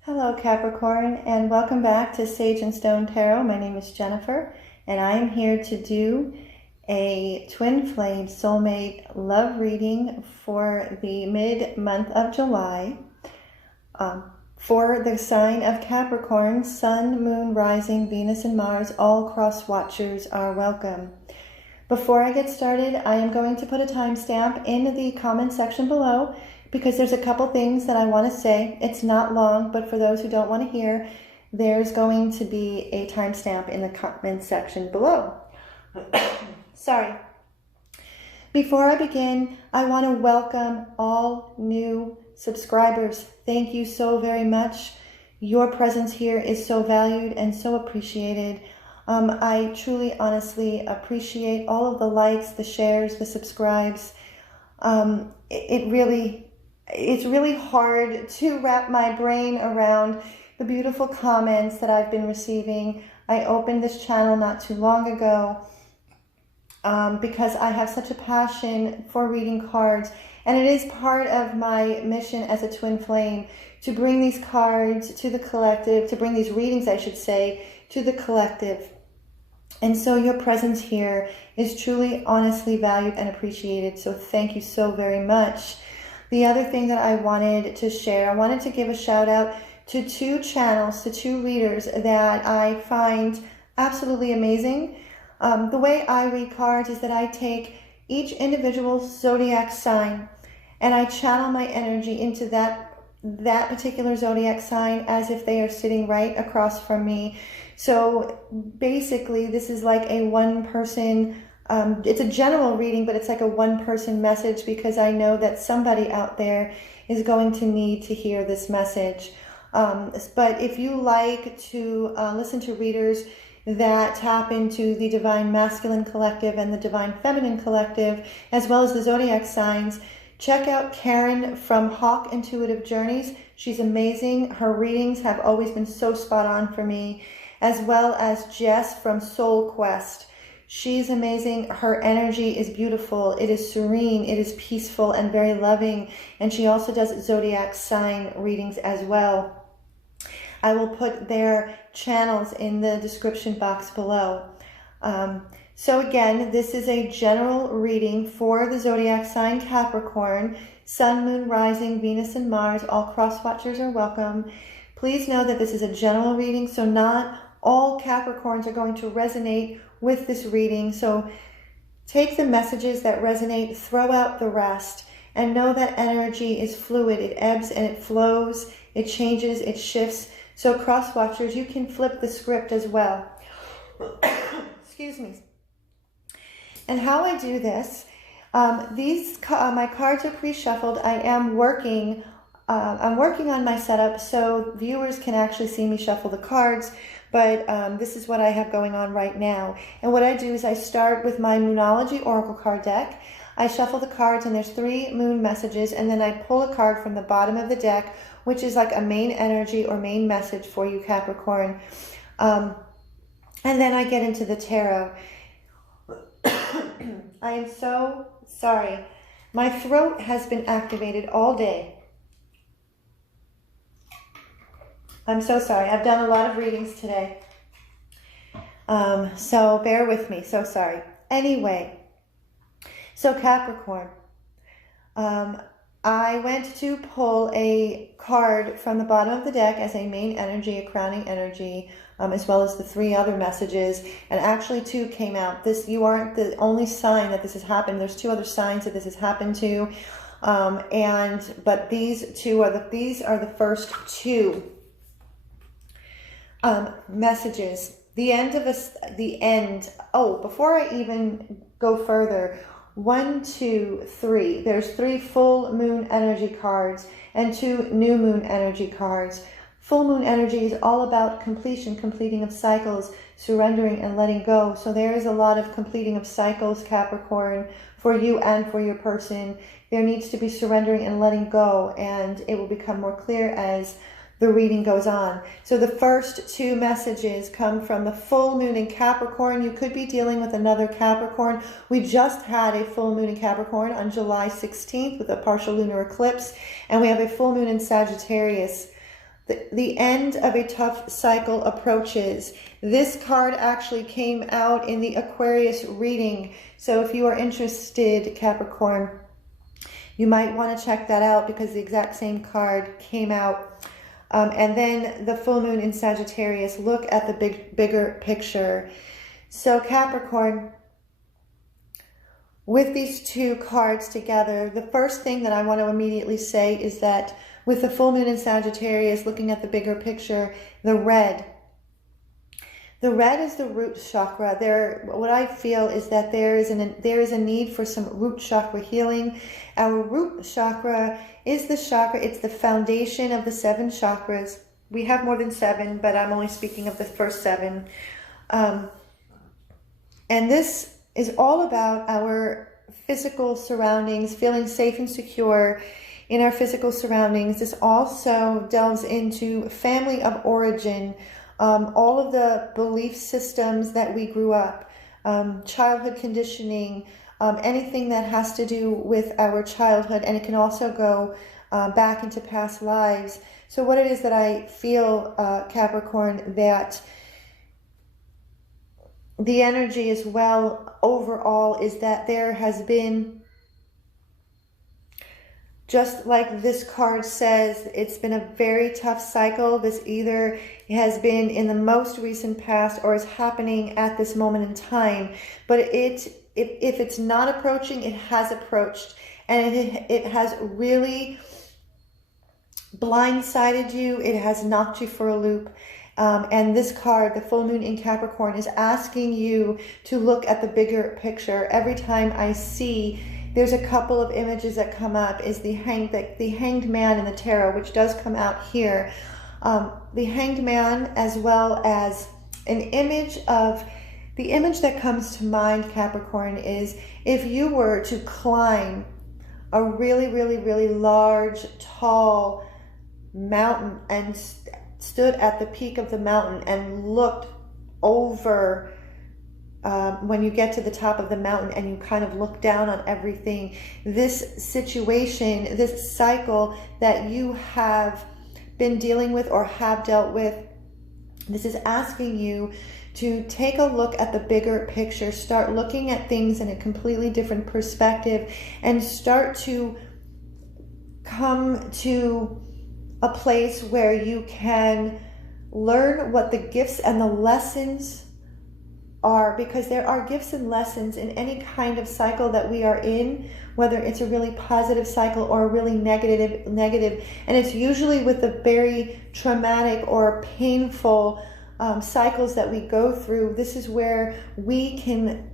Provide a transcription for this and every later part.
Hello Capricorn, and welcome back to Sage and Stone Tarot. My name is Jennifer, and I am here to do a twin flame soulmate love reading for the mid-month of July. For the sign of Capricorn, Sun, Moon, Rising, Venus, and Mars, all cross watchers are welcome. Before I get started, I am going to put a timestamp in the comment section below because there's a couple things that I want to say. It's not long, but for those who don't want to hear, there's going to be a timestamp in the comment section below. Sorry. Before I begin, I want to welcome all new subscribers. Thank you so very much. Your presence here is so valued and so appreciated. I truly, honestly appreciate all of the likes, the shares, the subscribes. It's really hard to wrap my brain around the beautiful comments that I've been receiving. I opened this channel not too long ago because I have such a passion for reading cards, and it is part of my mission as a twin flame to bring these cards to the collective, to bring these readings, I should say, to the collective. And so your presence here is truly, honestly valued and appreciated. So thank you so very much. The other thing that I wanted to share, I wanted to give a shout out to two channels, to two readers that I find absolutely amazing. The way I read cards is that I take each individual zodiac sign and I channel my energy into that particular zodiac sign as if they are sitting right across from me. So basically this is like a one-person, it's a general reading, but it's like a one-person message because I know that somebody out there is going to need to hear this message. But if you like to listen to readers that tap into the Divine Masculine Collective and the Divine Feminine Collective, as well as the zodiac signs, check out Karen from Hawk Intuitive Journeys. She's amazing. Her readings have always been so spot on for me, as well as Jess from Soul Quest. She's amazing. Her energy is beautiful. It is serene. It is peaceful and very loving. And she also does zodiac sign readings as well. I will put their channels in the description box below. So again, this is a general reading for the zodiac sign Capricorn. Sun, Moon, Rising, Venus, and Mars, all cross watchers are welcome. Please know that this is a general reading, so not all Capricorns are going to resonate with this reading. So take the messages that resonate, throw out the rest, and know that energy is fluid. It ebbs and it flows, it changes, it shifts. So cross watchers, you can flip the script as well. Excuse me. And how I do this, my cards are pre-shuffled. I am working I'm working on my setup so viewers can actually see me shuffle the cards, but this is what I have going on right now. And what I do is I start with my Moonology Oracle card deck. I shuffle the cards and there's 3 moon messages, and then I pull a card from the bottom of the deck, which is like a main energy or main message for you, Capricorn. And then I get into the tarot. I am so sorry. My throat has been activated all day. I'm so sorry. I've done a lot of readings today. So bear with me. So sorry. Anyway, so Capricorn, I went to pull a card from the bottom of the deck as a main energy, a crowning energy, as well as the 3 other messages. And actually 2 came out. You aren't the only sign that this has happened. There's 2 other signs that this has happened to. But these are the first 2 messages. Before I even go further, 1, 2, 3. There's 3 full moon energy cards and 2 new moon energy cards. Full moon energy is all about completion, completing of cycles, surrendering and letting go. So there is a lot of completing of cycles, Capricorn, for you and for your person. There needs to be surrendering and letting go, and it will become more clear as the reading goes on. So the first two messages come from the full moon in Capricorn. You could be dealing with another Capricorn. We just had a full moon in Capricorn on July 16th with a partial lunar eclipse, and we have a full moon in Sagittarius. The end of a tough cycle approaches. This card actually came out in the Aquarius reading. So if you are interested, Capricorn, you might want to check that out because the exact same card came out. And then the full moon in Sagittarius. Look at the bigger picture. So Capricorn, with these two cards together, the first thing that I want to immediately say is that with the full moon in Sagittarius, looking at the bigger picture, the red is the root chakra. What I feel is that there is a need for some root chakra healing. Our root chakra is the chakra, it's the foundation of the 7 chakras. We have more than 7, but I'm only speaking of the first 7. And this is all about our physical surroundings, feeling safe and secure in our physical surroundings. This also delves into family of origin, all of the belief systems that we grew up, childhood conditioning, anything that has to do with our childhood, and it can also go back into past lives. So what it is that I feel, Capricorn, that the energy as well overall is that there has been, just like this card says, it's been a very tough cycle. This either has been in the most recent past or is happening at this moment in time. But if it's not approaching, it has approached. And it has really blindsided you. It has knocked you for a loop. And this card, the full moon in Capricorn, is asking you to look at the bigger picture. Every time I see, there's a couple of images that come up, is the hanged man in the tarot, which does come out here. The hanged man, as well as an image of, the image that comes to mind, Capricorn, is if you were to climb a really, really, really large, tall mountain and stood at the peak of the mountain and looked over, when you get to the top of the mountain and you kind of look down on everything, this situation, this cycle that you have been dealing with or have dealt with, this is asking you to take a look at the bigger picture, start looking at things in a completely different perspective, and start to come to a place where you can learn what the gifts and the lessons are, because there are gifts and lessons in any kind of cycle that we are in, whether it's a really positive cycle or a really negative, and it's usually with the very traumatic or painful cycles that we go through. This is where we can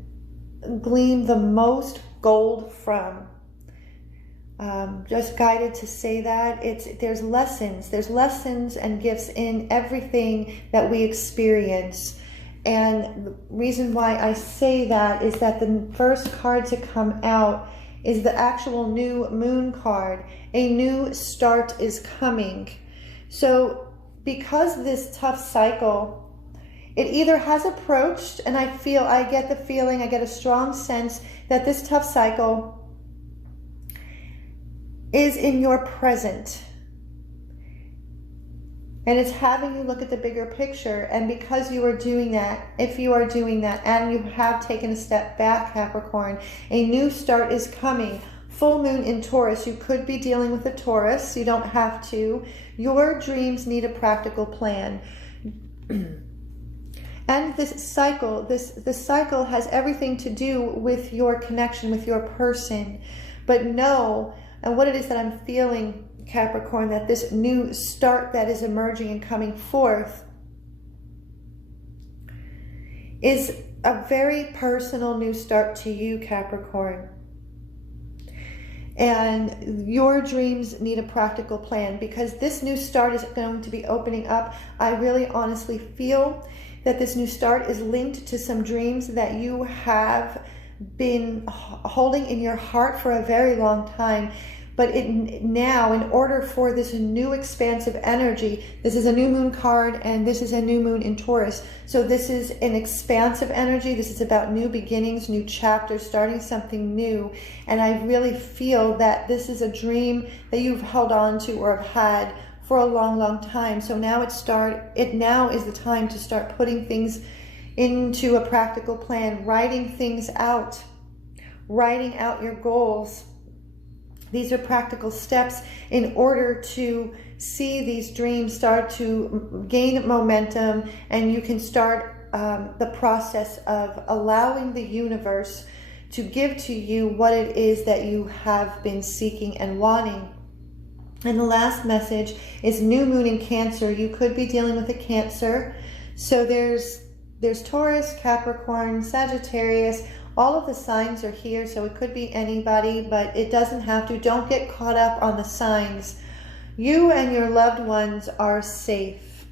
glean the most gold from. Just guided to say that there's lessons and gifts in everything that we experience. And the reason why I say that is that the first card to come out is the actual new moon card. A new start is coming. So because this tough cycle, it either has approached, and I get a strong sense that this tough cycle is in your present. And it's having you look at the bigger picture. And because you are doing that, if you are doing that and you have taken a step back, Capricorn, a new start is coming. Full moon in Taurus. You could be dealing with a Taurus. You don't have to. Your dreams need a practical plan. And this cycle has everything to do with your connection with your person. But know, and what it is that I'm feeling, Capricorn, that this new start that is emerging and coming forth is a very personal new start to you, Capricorn. And your dreams need a practical plan, because this new start is going to be opening up. I really honestly feel that this new start is linked to some dreams that you have been holding in your heart for a very long time. But now, in order for this new expansive energy, this is a new moon card and this is a new moon in Taurus. So this is an expansive energy. This is about new beginnings, new chapters, starting something new. And I really feel that this is a dream that you've held on to or have had for a long, long time. So now now is the time to start putting things into a practical plan, writing things out, writing out your goals. These are practical steps in order to see these dreams start to gain momentum, and you can start the process of allowing the universe to give to you what it is that you have been seeking and wanting. And the last message is new moon in Cancer. You could be dealing with a Cancer. So there's Taurus, Capricorn, Sagittarius. All of the signs are here, so it could be anybody, but it doesn't have to. Don't get caught up on the signs. You and your loved ones are safe.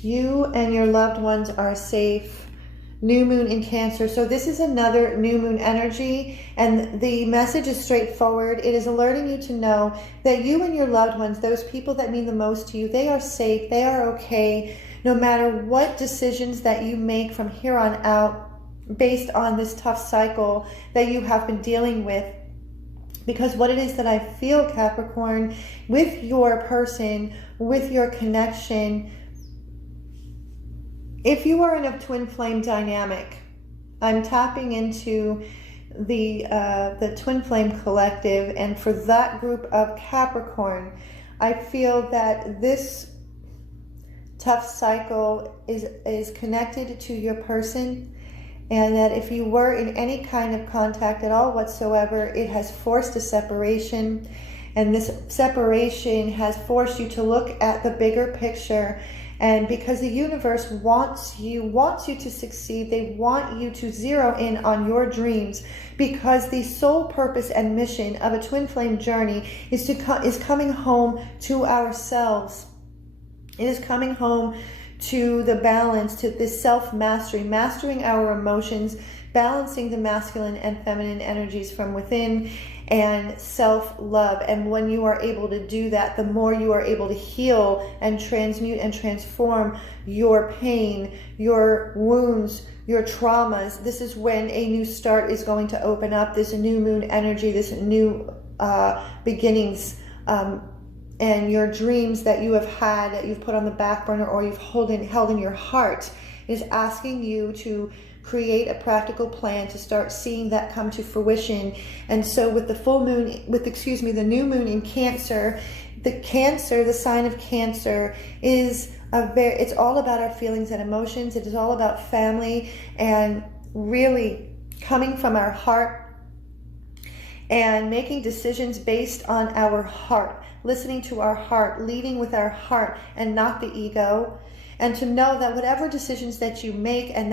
You and your loved ones are safe. New moon in Cancer. So this is another new moon energy, and the message is straightforward. It is alerting you to know that you and your loved ones, those people that mean the most to you, they are safe, they are okay, no matter what decisions that you make from here on out based on this tough cycle that you have been dealing with. Because what it is that I feel, Capricorn, with your person, with your connection, if you are in a twin flame dynamic, I'm tapping into the twin flame collective, and for that group of Capricorn, I feel that this tough cycle is connected to your person, and that if you were in any kind of contact at all whatsoever, it has forced a separation, and this separation has forced you to look at the bigger picture. And because the universe wants you to succeed, they want you to zero in on your dreams, because the sole purpose and mission of a twin flame journey is coming home to ourselves. It is coming home to the balance, to this self-mastery, mastering our emotions, balancing the masculine and feminine energies from within, and self-love. And when you are able to do that, the more you are able to heal and transmute and transform your pain, your wounds, your traumas. This is when a new start is going to open up, this new moon energy, this new beginnings. And your dreams that you have had, that you've put on the back burner or you've held in your heart, is asking you to create a practical plan to start seeing that come to fruition. And so with the full moon, the new moon in Cancer, the sign of Cancer is it's all about our feelings and emotions. It is all about family and really coming from our heart and making decisions based on our heart, listening to our heart, leading with our heart and not the ego. And to know that whatever decisions that you make and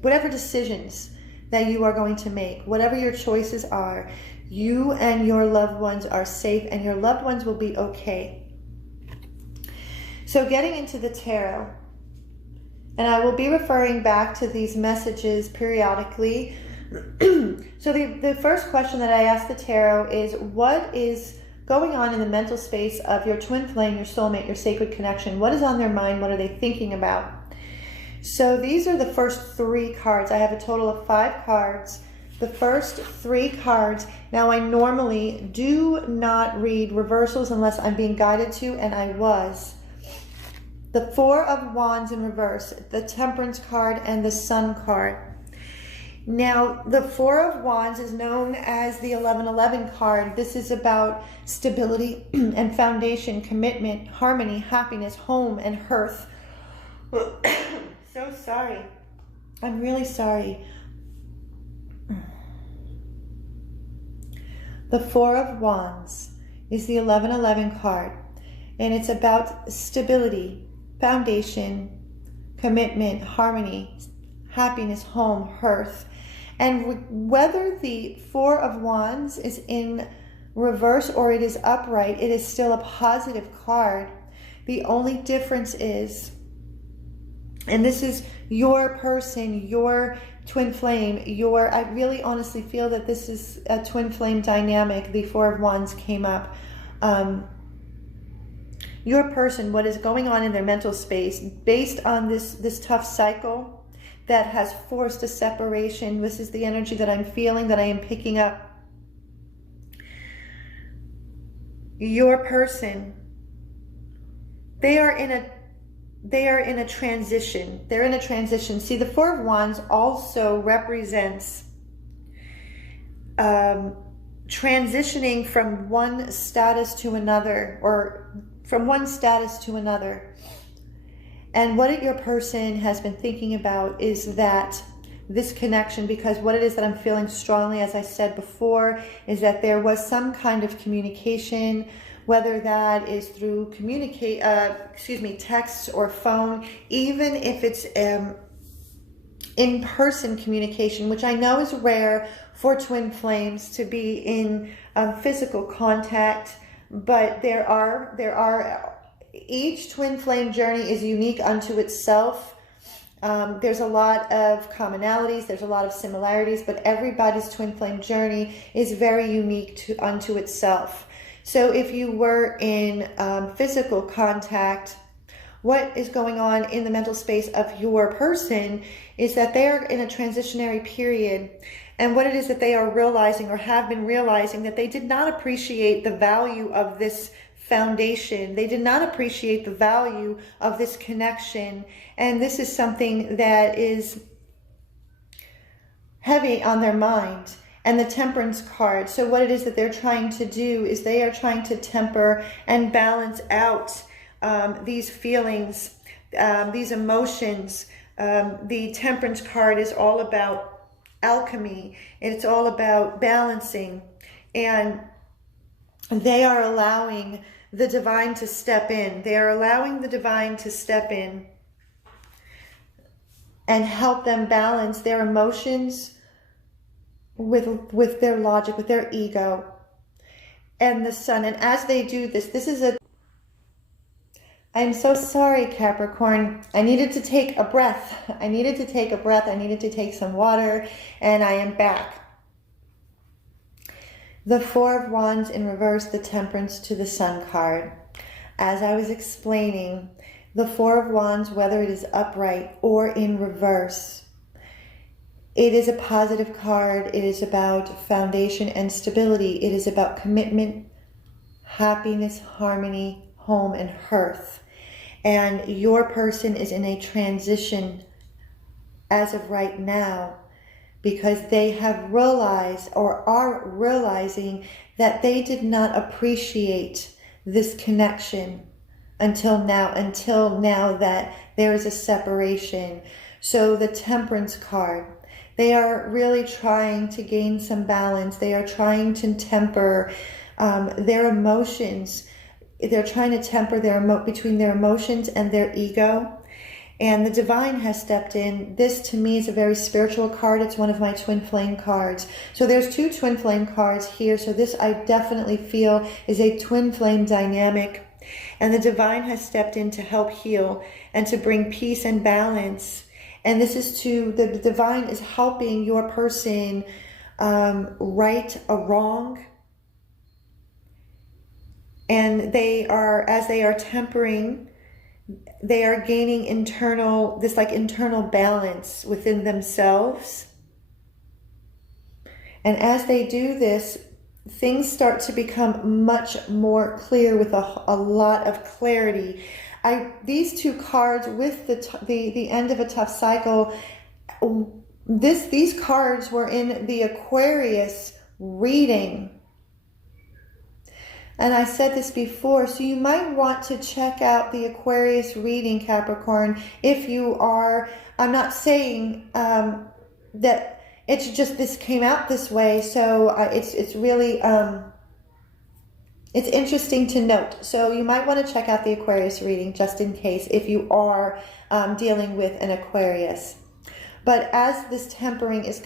whatever decisions that you are going to make, whatever your choices are, you and your loved ones are safe and your loved ones will be okay. So getting into the tarot, and I will be referring back to these messages periodically. So the first question that I asked the tarot is, what is going on in the mental space of your twin flame, your soulmate, your sacred connection? What is on their mind? What are they thinking about? So these are the first 3 cards. I have a total of 5 cards. The first 3 cards. Now I normally do not read reversals unless I'm being guided to, and I was. The 4 of Wands in reverse, the Temperance card, and the Sun card. Now, the 4 of Wands is known as the 1111 card. This is about stability and foundation, commitment, harmony, happiness, home, and hearth. So sorry. I'm really sorry. The 4 of Wands is the 1111 card, and it's about stability, foundation, commitment, harmony, happiness, home, hearth. And whether the 4 of Wands is in reverse or it is upright, it is still a positive card. The only difference is, and this is your person, your twin flame, I really honestly feel that this is a twin flame dynamic. The Four of Wands came up. Your person, what is going on in their mental space based on this tough cycle that has forced a separation. This is the energy that I'm feeling, that I am picking up. Your person, they are in a transition. They're in a transition. See, the Four of Wands also represents transitioning from one status to another, or from one status to another. And what your person has been thinking about is that this connection, because what it is that I'm feeling strongly, as I said before, is that there was some kind of communication, whether that is through text or phone, even if it's in-person communication, which I know is rare for twin flames to be in physical contact, but there are each twin flame journey is unique unto itself. There's a lot of commonalities, there's a lot of similarities, but everybody's twin flame journey is very unique unto itself. So if you were in physical contact, what is going on in the mental space of your person is that they're in a transitionary period. And what it is that they are realizing, or have been realizing, that they did not appreciate the value of this foundation. They did not appreciate the value of this connection. And this is something that is heavy on their mind. And the Temperance card. So what it is that they're trying to do is they are trying to temper and balance out these feelings, these emotions. The Temperance card is all about alchemy. It's all about balancing. And they are allowing the divine to step in. They are allowing the divine to step in and help them balance their emotions with their logic, with their ego, and the Sun. And as they do this, I'm so sorry, Capricorn. I needed to take a breath. I needed to take a breath. I needed to take some water, and I am back. The Four of Wands in reverse, the Temperance to the Sun card. As I was explaining, the Four of Wands, whether it is upright or in reverse, it is a positive card. It is about foundation and stability. It is about commitment, happiness, harmony, home, and hearth. And your person is in a transition as of right now, because they have realized, or are realizing, that they did not appreciate this connection until now that there is a separation. So the Temperance card, they are really trying to gain some balance. They are trying to temper their emotions. They're trying to temper between their emotions and their ego. And the divine has stepped in. This to me is a very spiritual card. It's one of my twin flame cards. So there's two twin flame cards here. So this I definitely feel is a twin flame dynamic. And the divine has stepped in to help heal and to bring peace and balance. And this is the divine is helping your person right a wrong. And as they are tempering, they are gaining internal balance within themselves. And as they do this, things start to become much more clear, with a lot of clarity. These two cards with the end of a tough cycle, these cards were in the Aquarius reading. And I said this before, so you might want to check out the Aquarius reading, Capricorn, if you are. I'm not saying that it's just this came out this way, so it's really it's interesting to note. So you might want to check out the Aquarius reading just in case, if you are dealing with an Aquarius. But as this tempering is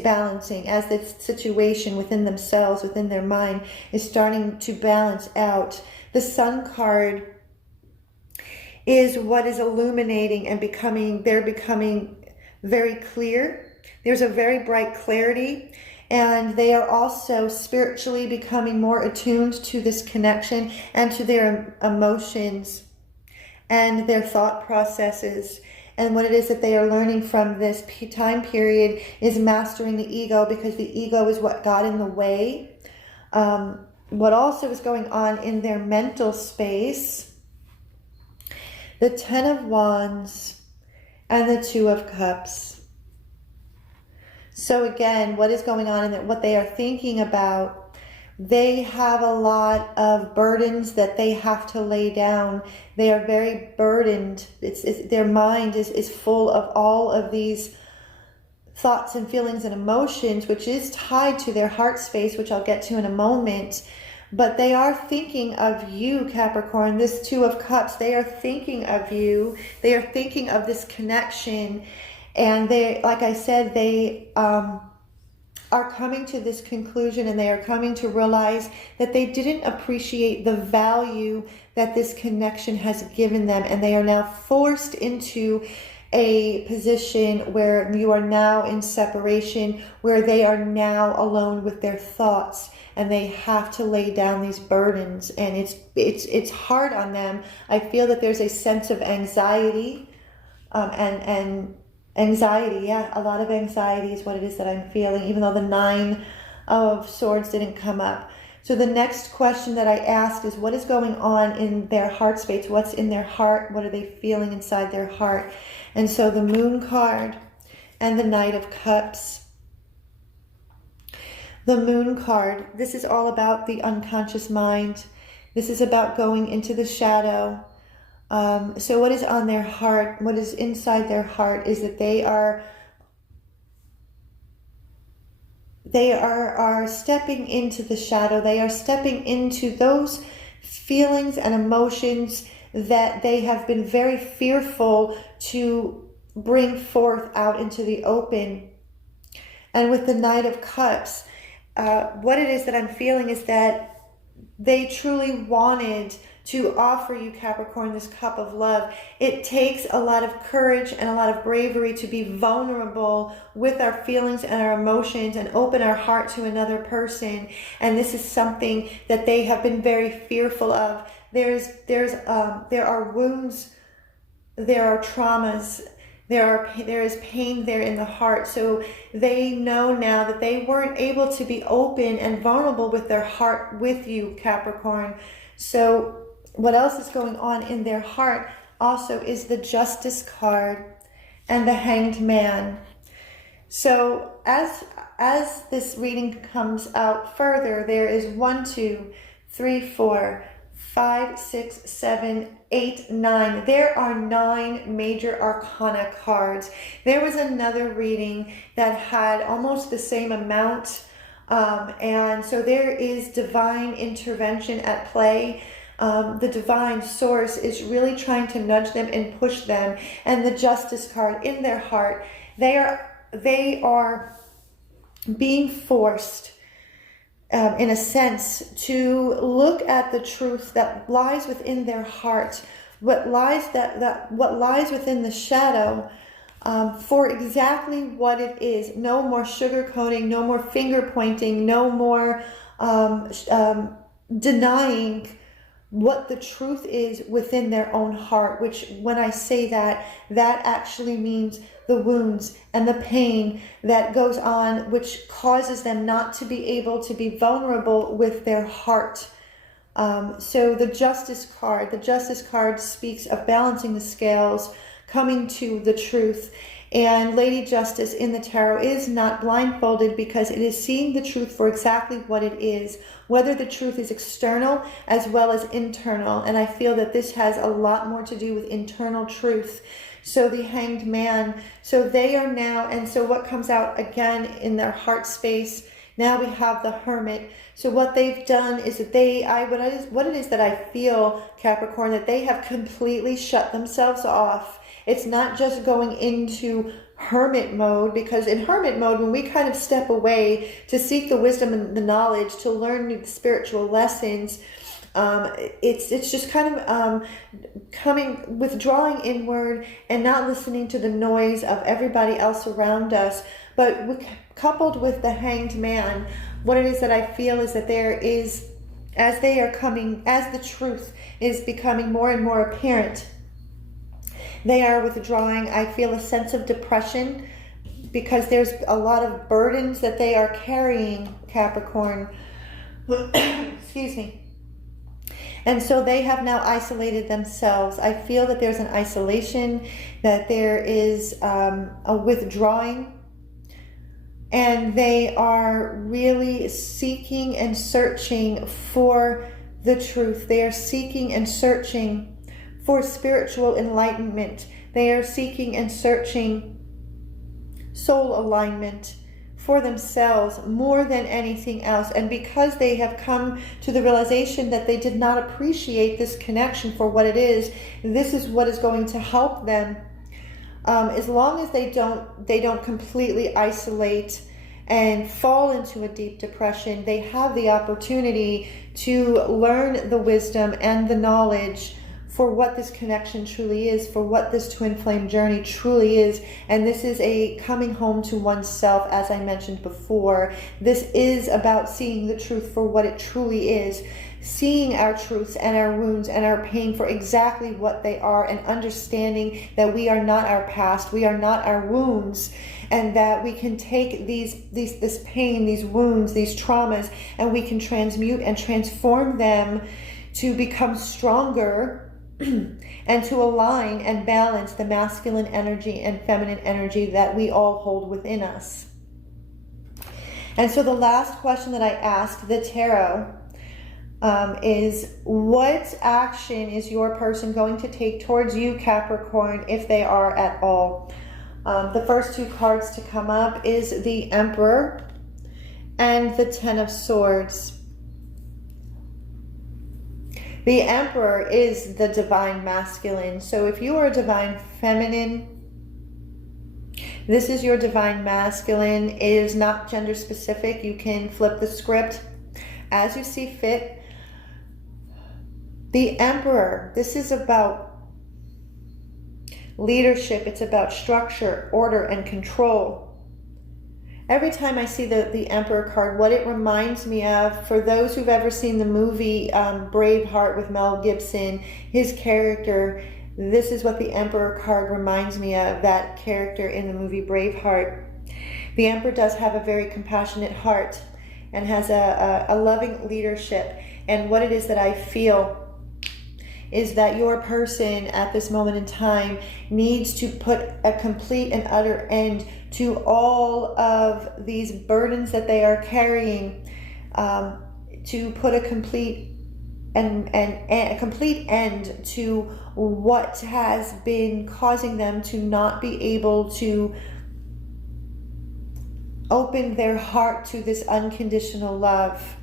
balancing, as the situation within themselves, within their mind, is starting to balance out, the Sun card is what is illuminating and they're becoming very clear. There's a very bright clarity. And they are also spiritually becoming more attuned to this connection and to their emotions and their thought processes. And what it is that they are learning from this time period is mastering the ego, because the ego is what got in the way. What also is going on in their mental space, the Ten of Wands and the Two of Cups. So again, what is going on and what they are thinking about, they have a lot of burdens that they have to lay down. They are very burdened. Their mind is full of all of these thoughts and feelings and emotions, which is tied to their heart space, which I'll get to in a moment. But they are thinking of you, Capricorn. This Two of Cups, they are thinking of you. They are thinking of this connection. And they, like I said, they are coming to this conclusion, and they are coming to realize that they didn't appreciate the value that this connection has given them. And they are now forced into a position where you are now in separation, where they are now alone with their thoughts, and they have to lay down these burdens. And it's hard on them. I feel that there's a sense of anxiety, and anxiety, yeah, a lot of anxiety is what it is that I'm feeling, even though the Nine of Swords didn't come up. So the next question that I asked is, what is going on in their heart space? What's in their heart? What are they feeling inside their heart? And so the Moon card and the Knight of Cups. The Moon card, this is all about the unconscious mind. This is about going into the shadow. So what is on their heart, what is inside their heart, is that they are stepping into the shadow. They are stepping into those feelings and emotions that they have been very fearful to bring forth out into the open. And with the Knight of Cups, what it is that I'm feeling is that they truly wanted to offer you, Capricorn, this cup of love. It takes a lot of courage and a lot of bravery to be vulnerable with our feelings and our emotions and open our heart to another person. And this is something that they have been very fearful of. There are wounds, there are traumas, there is pain there in the heart. So they know now that they weren't able to be open and vulnerable with their heart with you, Capricorn. So what else is going on in their heart also is the Justice card and the Hanged Man. So as this reading comes out further, there is 1, 2, 3, 4, 5, 6, 7, 8, 9. There are 9 major arcana cards. There was another reading that had almost the same amount. And so there is divine intervention at play. The divine source is really trying to nudge them and push them. And the Justice card in their heart, they are being forced, in a sense, to look at the truth that lies within their heart, what lies within the shadow, for exactly what it is. No more sugarcoating, no more finger pointing, no more denying what the truth is within their own heart, which when I say that actually means the wounds and the pain that goes on, which causes them not to be able to be vulnerable with their heart. So the Justice card speaks of balancing the scales, coming to the truth. And Lady Justice in the tarot is not blindfolded, because it is seeing the truth for exactly what it is, whether the truth is external as well as internal. And I feel that this has a lot more to do with internal truth. So the Hanged Man, so they are now, and so what comes out again in their heart space, now we have the Hermit. So what they've done is that what it is that I feel, Capricorn, that they have completely shut themselves off. It's not just going into hermit mode, because in hermit mode, when we kind of step away to seek the wisdom and the knowledge, to learn new spiritual lessons, It's just kind of withdrawing inward and not listening to the noise of everybody else around us. But coupled with the Hanged Man, what it is that I feel is that there is, as the truth is becoming more and more apparent, they are withdrawing. I feel a sense of depression because there's a lot of burdens that they are carrying, Capricorn. Excuse me. And so they have now isolated themselves. I feel that there's an isolation, that there is a withdrawing, and they are really seeking and searching for the truth. They are seeking and searching for spiritual enlightenment. They are seeking and searching soul alignment for themselves more than anything else. And because they have come to the realization that they did not appreciate this connection for what it is, this is what is going to help them. As long as they don't completely isolate and fall into a deep depression, they have the opportunity to learn the wisdom and the knowledge for what this connection truly is, for what this twin flame journey truly is. And this is a coming home to oneself, as I mentioned before. This is about seeing the truth for what it truly is, seeing our truths and our wounds and our pain for exactly what they are, and understanding that we are not our past, we are not our wounds, and that we can take this pain, these wounds, these traumas, and we can transmute and transform them to become stronger and to align and balance the masculine energy and feminine energy that we all hold within us. And so the last question that I asked the tarot is, what action is your person going to take towards you, Capricorn, if they are at all? The first two cards to come up is the Emperor and the Ten of Swords. The Emperor is the divine masculine. So if you are a divine feminine, this is your divine masculine. It is not gender specific. You can flip the script as you see fit. The Emperor, this is about leadership. It's about structure, order, and control. Every time I see the Emperor card, what it reminds me of, for those who've ever seen the movie Braveheart with Mel Gibson, his character, this is what the Emperor card reminds me of, that character in the movie Braveheart. The Emperor does have a very compassionate heart and has a loving leadership. And what it is that I feel is that your person at this moment in time needs to put a complete and utter end to all of these burdens that they are carrying, to put a complete end to what has been causing them to not be able to open their heart to this unconditional love.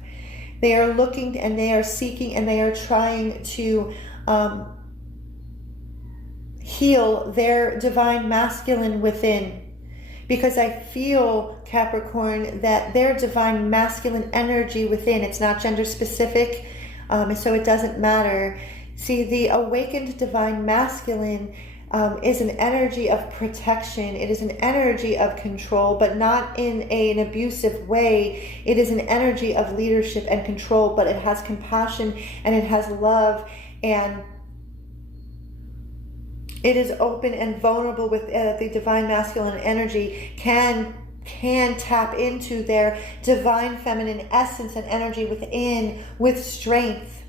They are looking and they are seeking and they are trying to heal their divine masculine within. Because I feel, Capricorn, that their divine masculine energy within, it's not gender specific, so it doesn't matter. See, the awakened divine masculine is an energy of protection. It is an energy of control, but not in an abusive way. It is an energy of leadership and control, but it has compassion and it has love, and it is open and vulnerable with the divine masculine energy, can tap into their divine feminine essence and energy within with strength,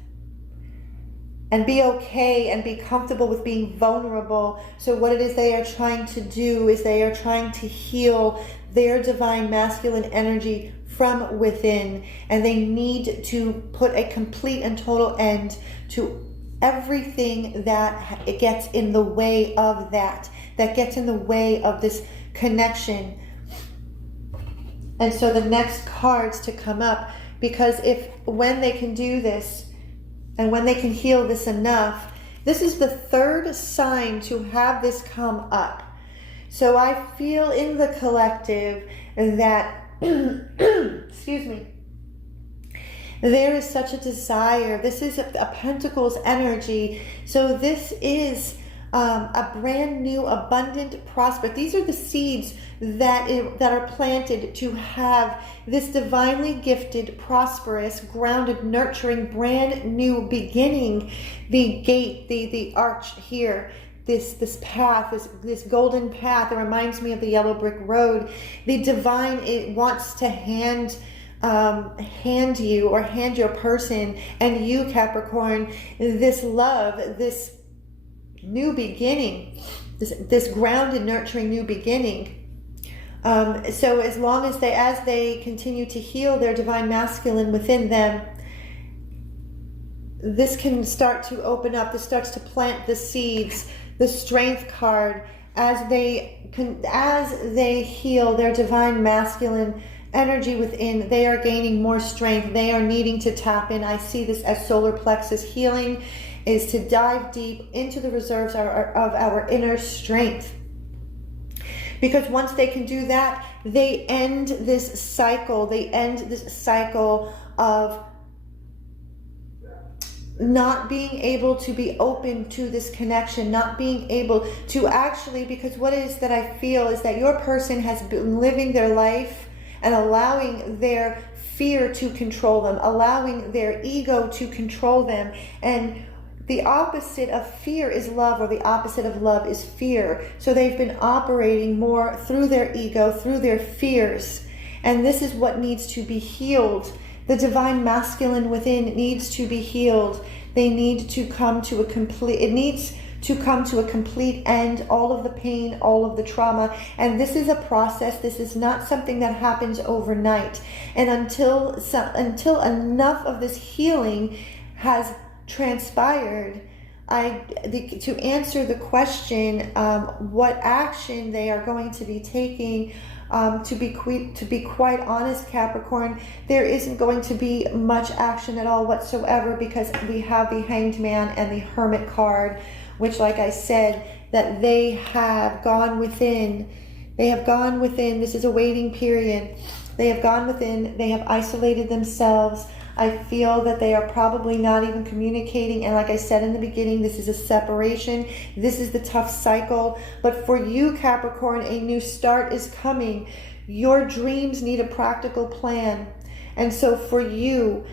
and be okay and be comfortable with being vulnerable. So what it is they are trying to do is they are trying to heal their divine masculine energy from within, and they need to put a complete and total end to everything that gets in the way of that gets in the way of this connection. And so the next cards to come up, because when they can do this and when they can heal this enough, this is the third sign to have this come up. So I feel in the collective that excuse me, There is such a desire. This is a Pentacles energy. So this is a brand new, abundant prospect. These are the seeds that are planted to have this divinely gifted, prosperous, grounded, nurturing, brand new beginning. The gate, the arch here, this path, this golden path, it reminds me of the yellow brick road. The divine, it wants to hand you, or hand your person and you, Capricorn, this love, this new beginning, this grounded, nurturing new beginning. So as long as they continue to heal their divine masculine within them, this can start to open up. This starts to plant the seeds. The Strength card, as they heal their divine masculine energy within, they are gaining more strength. They are needing to tap in. I see this as solar plexus healing, is to dive deep into the reserves of our inner strength. Because once they can do that, they end this cycle. They end this cycle of not being able to be open to this connection, not being able to actually, because what it is that I feel is that your person has been living their life and allowing their fear to control them, allowing their ego to control them. And the opposite of fear is love, or the opposite of love is fear. So they've been operating more through their ego, through their fears. And this is what needs to be healed. The divine masculine within needs to be healed. They need to come to a complete, it needs to come to a complete end, all of the pain, all of the trauma. And this is a process. This is not something that happens overnight. And until enough of this healing has transpired, to answer the question, what action they are going to be taking, to be quite honest, Capricorn, there isn't going to be much action at all whatsoever, because we have the Hanged Man and the Hermit card, which, like I said, that they have gone within. They have gone within. This is a waiting period. They have gone within. They have isolated themselves. I feel that they are probably not even communicating. And like I said in the beginning, this is a separation. This is the tough cycle. But for you, Capricorn, a new start is coming. Your dreams need a practical plan. And so for you,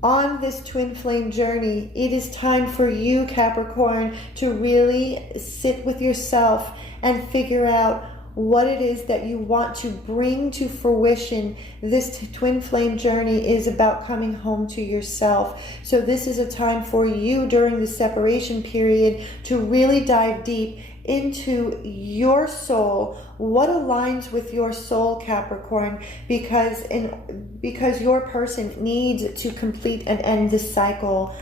on this twin flame journey, it is time for you, Capricorn, to really sit with yourself and figure out what it is that you want to bring to fruition. This twin flame journey is about coming home to yourself. So this is a time for you during the separation period to really dive deep into your soul, what aligns with your soul, Capricorn, because your person needs to complete and end this cycle.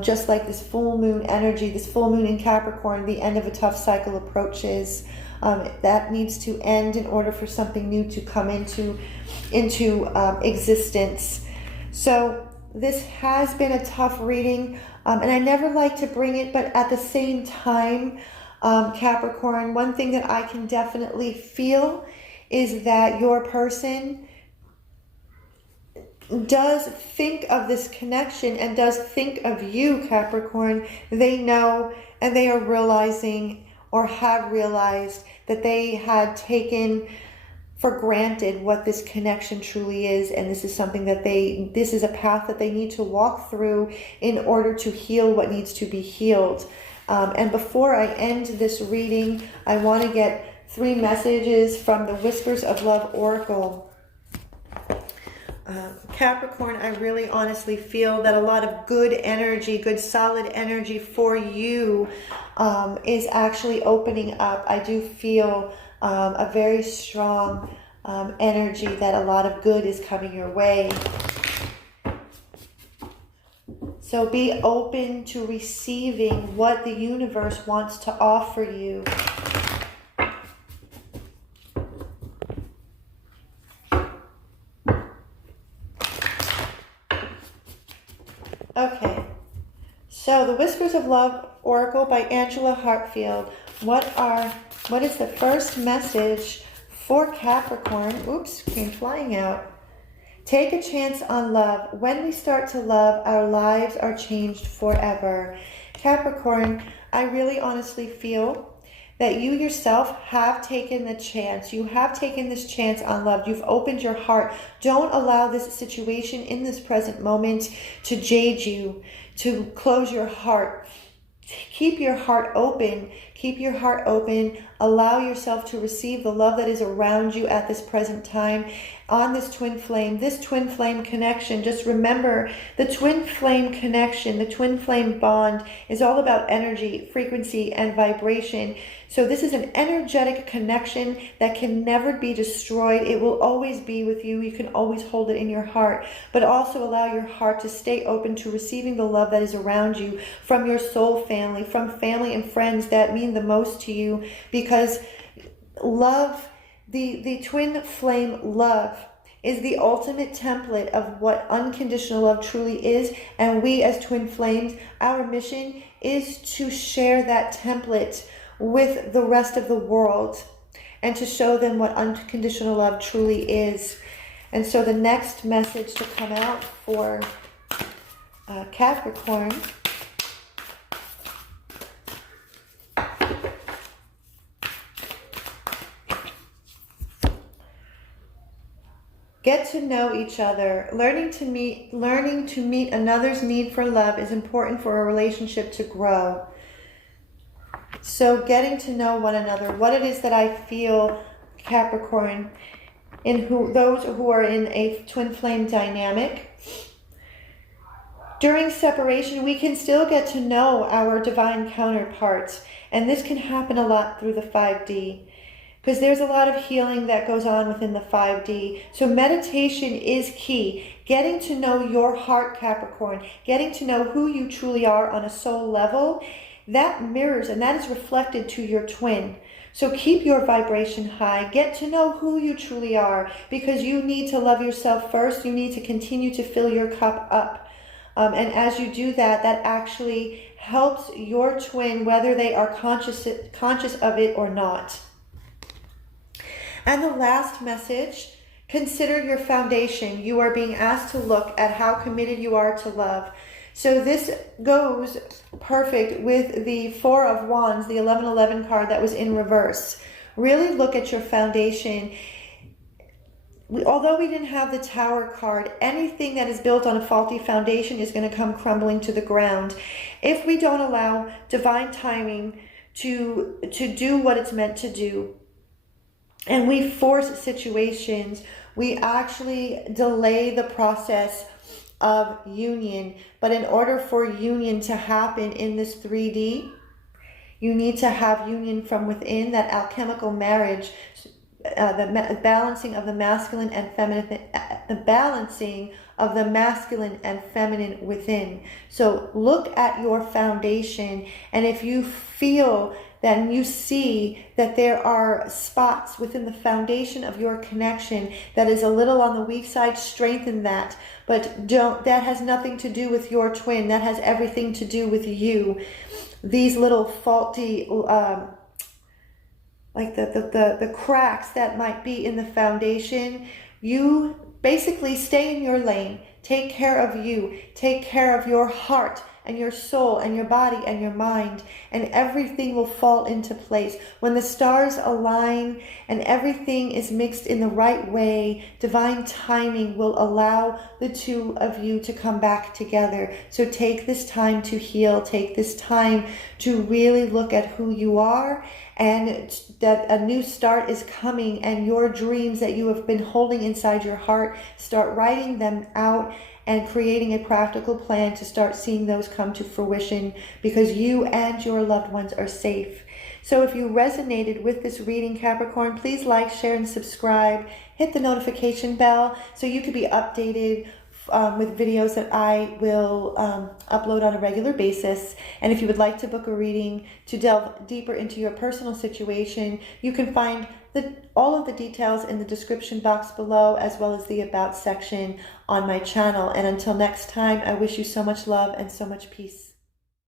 Just like this full moon energy, this full moon in Capricorn, the end of a tough cycle approaches. That needs to end in order for something new to come into existence. So this has been a tough reading, and I never like to bring it, but at the same time, Capricorn, one thing that I can definitely feel is that your person does think of this connection and does think of you, Capricorn. They know, and they are realizing, or have realized, that they had taken for granted what this connection truly is. And this is something that this is a path that they need to walk through in order to heal what needs to be healed. And before I end this reading, I want to get 3 messages from the Whispers of Love Oracle. Capricorn, I really honestly feel that a lot of good energy, good solid energy for you is actually opening up. I do feel a very strong energy that a lot of good is coming your way. So be open to receiving what the universe wants to offer you. Okay, so the Whispers of Love Oracle by Angela Hartfield. What is the first message for Capricorn? Oops, came flying out. Take a chance on love. When we start to love, our lives are changed forever. Capricorn, I really honestly feel that you yourself have taken the chance. You have taken this chance on love. You've opened your heart. Don't allow this situation in this present moment to jade you, to close your heart. Keep your heart open. Keep your heart open. Allow yourself to receive the love that is around you at this present time on this twin flame connection. Just remember, the twin flame connection, the twin flame bond is all about energy, frequency, and vibration. So this is an energetic connection that can never be destroyed. It will always be with you. You can always hold it in your heart, but also allow your heart to stay open to receiving the love that is around you from your soul family, from family and friends that mean the most to you, because love, the twin flame love is the ultimate template of what unconditional love truly is. And we as twin flames, our mission is to share that template with the rest of the world and to show them what unconditional love truly is. And so the next message to come out for Capricorn get to know each other. Learning to meet another's need for love is important for a relationship to grow. So getting to know one another, what it is that I feel, Capricorn, in those who are in a twin flame dynamic. During separation, we can still get to know our divine counterparts, and this can happen a lot through the 5D. Because there's a lot of healing that goes on within the 5D. So meditation is key. Getting to know your heart, Capricorn, getting to know who you truly are on a soul level, that mirrors and that is reflected to your twin. So keep your vibration high. Get to know who you truly are, because you need to love yourself first. You need to continue to fill your cup up. And as you do that, that actually helps your twin, whether they are conscious of it or not. And the last message, consider your foundation. You are being asked to look at how committed you are to love. So this goes perfect with the 4 of Wands, the 1111 card that was in reverse. Really look at your foundation. Although we didn't have the Tower card, anything that is built on a faulty foundation is going to come crumbling to the ground. If we don't allow divine timing to do what it's meant to do, and we force situations, we actually delay the process of union. But in order for union to happen in this 3D, you need to have union from within, that alchemical marriage, the balancing of the masculine and feminine, the balancing of the masculine and feminine within. So look at your foundation, and if you feel then you see that there are spots within the foundation of your connection that is a little on the weak side, strengthen that. But that has nothing to do with your twin. That has everything to do with you. These little faulty, like the cracks that might be in the foundation, you basically stay in your lane. Take care of you. Take care of your heart and your soul and your body and your mind, and everything will fall into place. When the stars align and everything is mixed in the right way, divine timing will allow the two of you to come back together. So take this time to heal. Take this time to really look at who you are, and that a new start is coming, and your dreams that you have been holding inside your heart, start writing them out and creating a practical plan to start seeing those come to fruition, because you and your loved ones are safe. So if you resonated with this reading, Capricorn, please like, share, and subscribe. Hit the notification bell so you can be updated with videos that I will upload on a regular basis. And if you would like to book a reading to delve deeper into your personal situation, you can find all of the details in the description box below, as well as the About section on my channel. And until next time, I wish you so much love and so much peace.